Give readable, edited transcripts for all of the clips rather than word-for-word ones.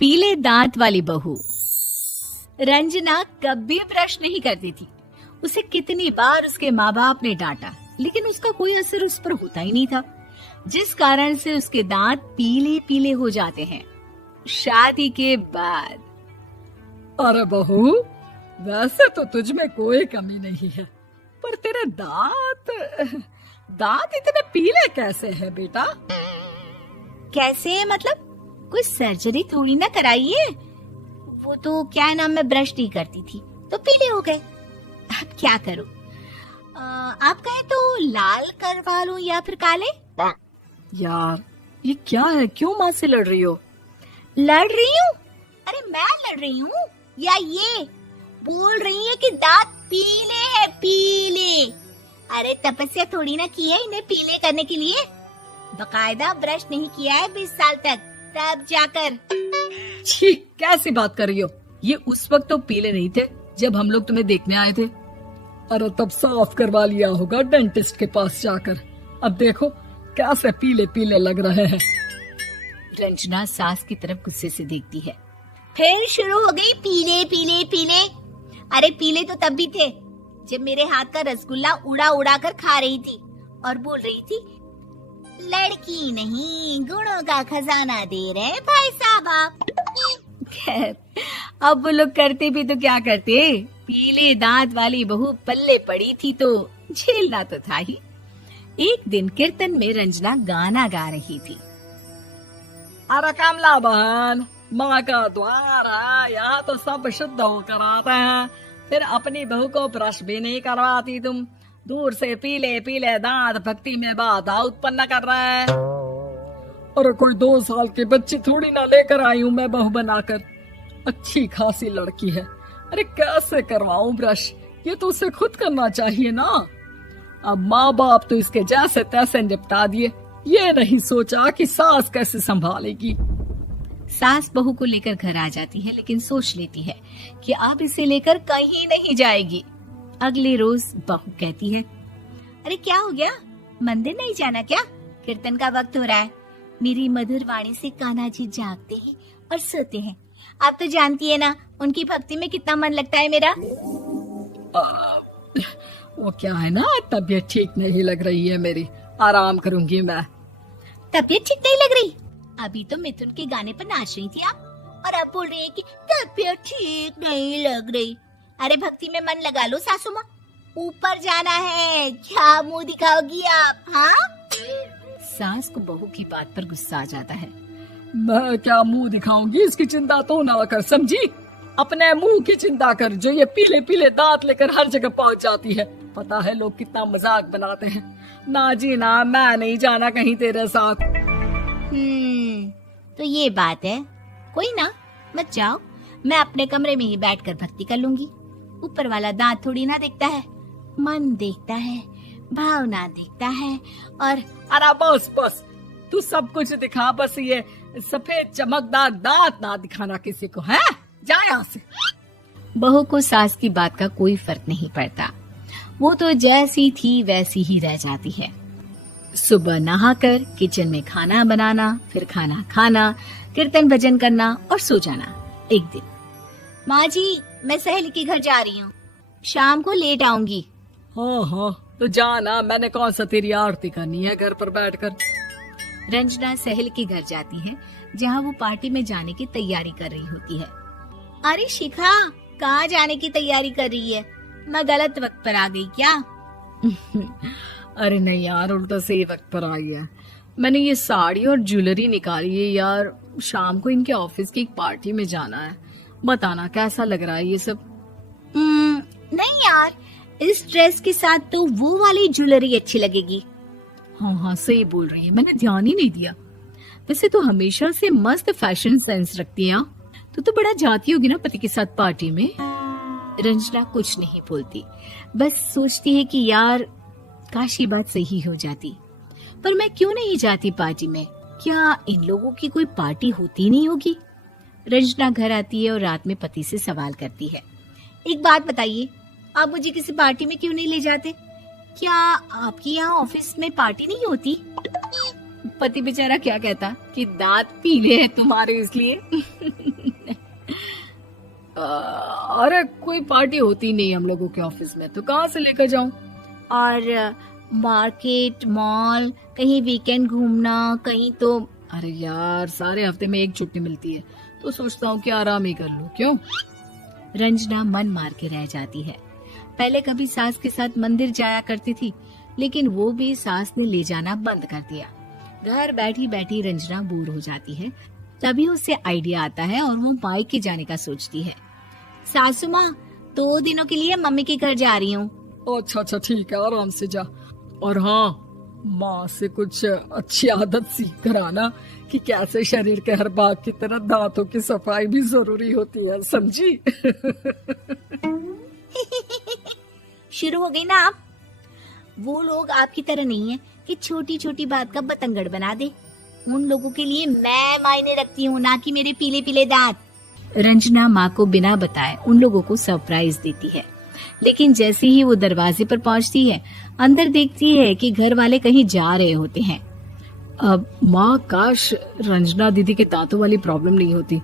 पीले दांत वाली बहू। रंजना कभी ब्रश नहीं करती थी। उसे कितनी बार उसके माँ बाप ने डांटा, लेकिन उसका कोई असर उस पर होता ही नहीं था, जिस कारण से उसके दांत पीले पीले हो जाते हैं। शादी के बाद अरे बहू, वैसे तो तुझ में कोई कमी नहीं है, पर तेरे दांत इतने पीले कैसे हैं बेटा? कैसे मतलब? कोई सर्जरी थोड़ी ना कराइए। वो तो क्या नाम, मैं ब्रश नहीं करती थी तो पीले हो गए। अब क्या करूं? आप कहें तो लाल करवा लूं या फिर काले? यार ये क्या है, क्यों माँ से लड़ रही हो? लड़ रही हूँ? अरे मैं लड़ रही हूँ या ये बोल रही है कि दांत पीले हैं, पीले। अरे तपस्या थोड़ी ना की है इन्हें पीले करने के लिए। बकायदा ब्रश नहीं किया है 20 साल तक, तब जाकर। छी, कैसी बात कर रही हो? ये उस वक्त तो पीले नहीं थे जब हम लोग तुम्हें देखने आए थे। अरे तब साफ करवा लिया होगा डेंटिस्ट के पास जाकर। अब देखो कैसे पीले पीले लग रहे हैं। रंजना सास की तरफ गुस्से से देखती है। फिर शुरू हो गई पीले पीले पीले। अरे पीले तो तब भी थे जब मेरे हाथ का रसगुल्ला उड़ा उड़ा कर खा रही थी और बोल रही थी, लड़की नहीं गुणों का खजाना दे रहे भाई साहब आप। खैर, अब वो लोग करते भी तो क्या करते, पीले दांत वाली बहू पल्ले पड़ी थी तो झेलना तो था ही। एक दिन कीर्तन में रंजना गाना गा रही थी। अरे कमला बहन, माँ का द्वार है, यहाँ तो सब शुद्ध होकर आते हैं, फिर अपनी बहू को ब्रश भी नहीं करवाती तुम। दूर से पीले पीले दांत भक्ति में बाधा उत्पन्न कर रहे हैं। अरे कोई 2 साल की बच्ची थोड़ी ना लेकर आई हूँ मैं बहू बनाकर। अच्छी खासी लड़की है, अरे कैसे करवाऊं ब्रश? ये तो उसे खुद करना चाहिए ना। अब माँ बाप तो इसके जैसे तैसे निपटा दिए, ये नहीं सोचा कि सास कैसे संभालेगी। सास बहू को लेकर घर आ जाती है, लेकिन सोच लेती है कि अब इसे लेकर कहीं नहीं जाएगी। अगले रोज बहू कहती है, अरे क्या हो गया, मंदिर नहीं जाना क्या? कीर्तन का वक्त हो रहा है। मेरी मधुर वाणी से कान्हा जी जागते हैं और सोते हैं। आप तो जानती है ना उनकी भक्ति में कितना मन लगता है मेरा। वो क्या है ना, तबीयत ठीक नहीं लग रही है मेरी, आराम करूंगी मैं। तबीयत ठीक नहीं लग रही? अभी तो मिथुन के गाने पर नाच रही थी आप, और अब बोल रही है कि तबीयत ठीक नहीं लग रही। अरे भक्ति में मन लगा लो सासू माँ, ऊपर जाना है, क्या मुंह दिखाओगी आप? हाँ? सास को बहू की बात पर गुस्सा आ जाता है। मैं क्या मुंह दिखाऊंगी, इसकी चिंता तो ना कर, समझी? अपने मुंह की चिंता कर, जो ये पीले पीले दांत लेकर हर जगह पहुंच जाती है। पता है लोग कितना मजाक बनाते हैं। ना जी ना, मैं नहीं जाना कहीं तेरे साथ। तो ये बात है। कोई ना, मत जाओ, मैं अपने कमरे में ही बैठकर भक्ति कर लूंगी। ऊपर वाला दांत थोड़ी ना देखता है, मन देखता है, भावना देखता है। और अरे बस बस, तू सब कुछ दिखा, बस ये सफेद चमकदार दांत ना दिखाना किसी को, है? जा यहाँ से। बहू को सास की बात का कोई फर्क नहीं पड़ता, वो तो जैसी थी वैसी ही रह जाती है। सुबह नहाकर किचन में खाना बनाना, फिर खाना खाना, कीर्तन भजन करना और सो जाना। एक दिन, माँ जी मैं सहेली के घर जा रही हूँ, शाम को लेट आऊंगी। हाँ हाँ तो जाना, मैंने कौन सा तेरी आरती करनी है घर पर बैठकर। रंजना सहेली के घर जाती है, जहाँ वो पार्टी में जाने की तैयारी कर रही होती है। अरे शिखा, कहाँ जाने की तैयारी कर रही है? मैं गलत वक्त पर आ गई क्या? अरे नहीं यार, उल्टा सही वक्त पर आ गया। मैंने ये साड़ी और ज्वेलरी निकाली है यार, शाम को इनके ऑफिस की एक पार्टी में जाना है। बताना कैसा लग रहा है ये सब? नहीं यार, इस ड्रेस के साथ तो वो वाली ज्वेलरी अच्छी लगेगी। हाँ हाँ सही बोल रही है, मैंने ध्यान ही नहीं दिया। वैसे तो हमेशा से मस्त फैशन सेंस रखती है। तो बड़ा जाती होगी ना पति के साथ पार्टी में। रंजना कुछ नहीं बोलती, बस सोचती है कि यार काश ये बात सही हो जाती। पर मैं क्यों नहीं जाती पार्टी में? क्या इन लोगों की कोई पार्टी होती नहीं होगी? रंजना घर आती है और रात में पति से सवाल करती है, एक बात बताइए, आप मुझे किसी पार्टी में क्यों नहीं ले जाते? क्या आपकी यहाँ ऑफिस में पार्टी नहीं होती? पति बेचारा क्या कहता कि दांत पीले हैं तुम्हारे इसलिए। अरे कोई पार्टी होती नहीं हम लोगों के ऑफिस में, तो कहाँ से लेकर जाऊं? और मार्केट, मॉल, कहीं वीकेंड घूमना, कहीं तो। अरे यार सारे हफ्ते में एक छुट्टी मिलती है, तो सोचता हूँ कि आराम ही कर लूं। क्यों? रंजना मन मार के रह जाती है। पहले कभी सास के साथ मंदिर जाया करती थी, लेकिन वो भी सास ने ले जाना बंद कर दिया। घर बैठी बैठी रंजना बोर हो जाती है। तभी उसे आइडिया आता है और वो मायके जाने का सोचती है। सासू माँ, 2 दिनों के लिए मम्मी के घर जा रही हूँ। अच्छा अच्छा ठीक है, आराम से जा। और हाँ, माँ से कुछ अच्छी आदत सीख कर आना कि कैसे शरीर के हर भाग की तरह दांतों की सफाई भी जरूरी होती है, समझी? शुरू हो गई ना आप। वो लोग आपकी तरह नहीं है कि छोटी छोटी बात का बतंगड़ बना दे। उन लोगों के लिए मैं मायने रखती हूँ, ना कि मेरे पीले पीले दांत। रंजना माँ को बिना बताए उन लोगों को सरप्राइज देती है, लेकिन जैसे ही वो दरवाजे पर पहुंचती है, अंदर देखती है कि घर वाले कहीं जा रहे होते हैं। अब माँ, काश रंजना दीदी के दांतों वाली प्रॉब्लम नहीं होती,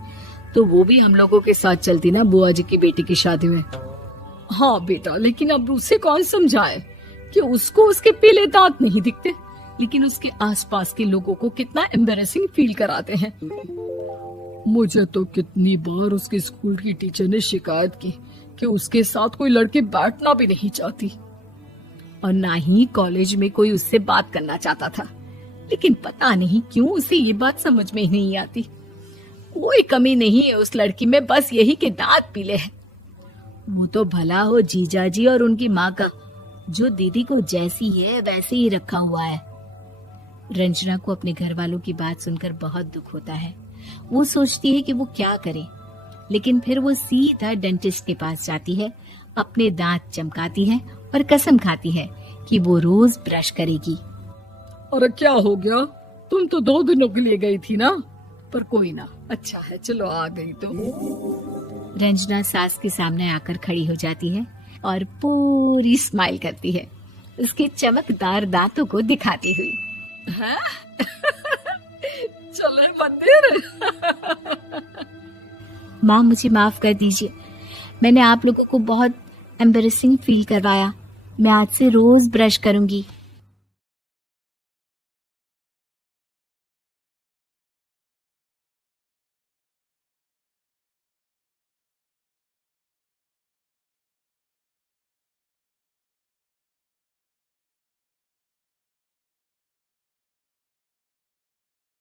तो वो भी हम लोगों के साथ चलती ना बुआ जी की बेटी की शादी में। हाँ बेटा, लेकिन अब उसे कौन समझाए कि उसको उसके पीले दांत नहीं दिखते, लेकिन उसके आसपास के लोगों को कितना एम्बैरेसिंग फील कराते हैं। मुझे तो कितनी बार उसके स्कूल की टीचर ने शिकायत की कि उसके साथ कोई लड़की बैठना भी नहीं चाहती, और ना ही कॉलेज में कोई उससे बात करना चाहता था। लेकिन पता नहीं क्यों उसे ये बात समझ में ही नहीं आती। कोई कमी नहीं है उस लड़की में, बस यही कि दांत पीले हैं। वो तो भला हो जीजा जी और उनकी माँ का, जो दीदी को जैसी है वैसे ही रखा हुआ है। रंजना को अपने घर वालों की बात सुनकर बहुत दुख होता है। वो सोचती है कि वो क्या करे, लेकिन फिर वो सीधा डेंटिस्ट के पास जाती है, अपने दांत चमकाती है और कसम खाती है कि वो रोज ब्रश करेगी। अरे क्या हो गया? तुम तो 2 दिनों के लिए गई थी ना, पर कोई ना, अच्छा है, चलो आ गई तो। रंजना सास के सामने आकर खड़ी हो जाती है और पूरी स्माइल करती है, उसके चमकदार दांतों को दिखाती हुई। हैं? चले मंदिर? माँ, मुझे माफ कर दीजिए, मैंने आप लोगों को बहुत एम्बैरेसिंग फील करवाया। मैं आज से रोज ब्रश करूंगी।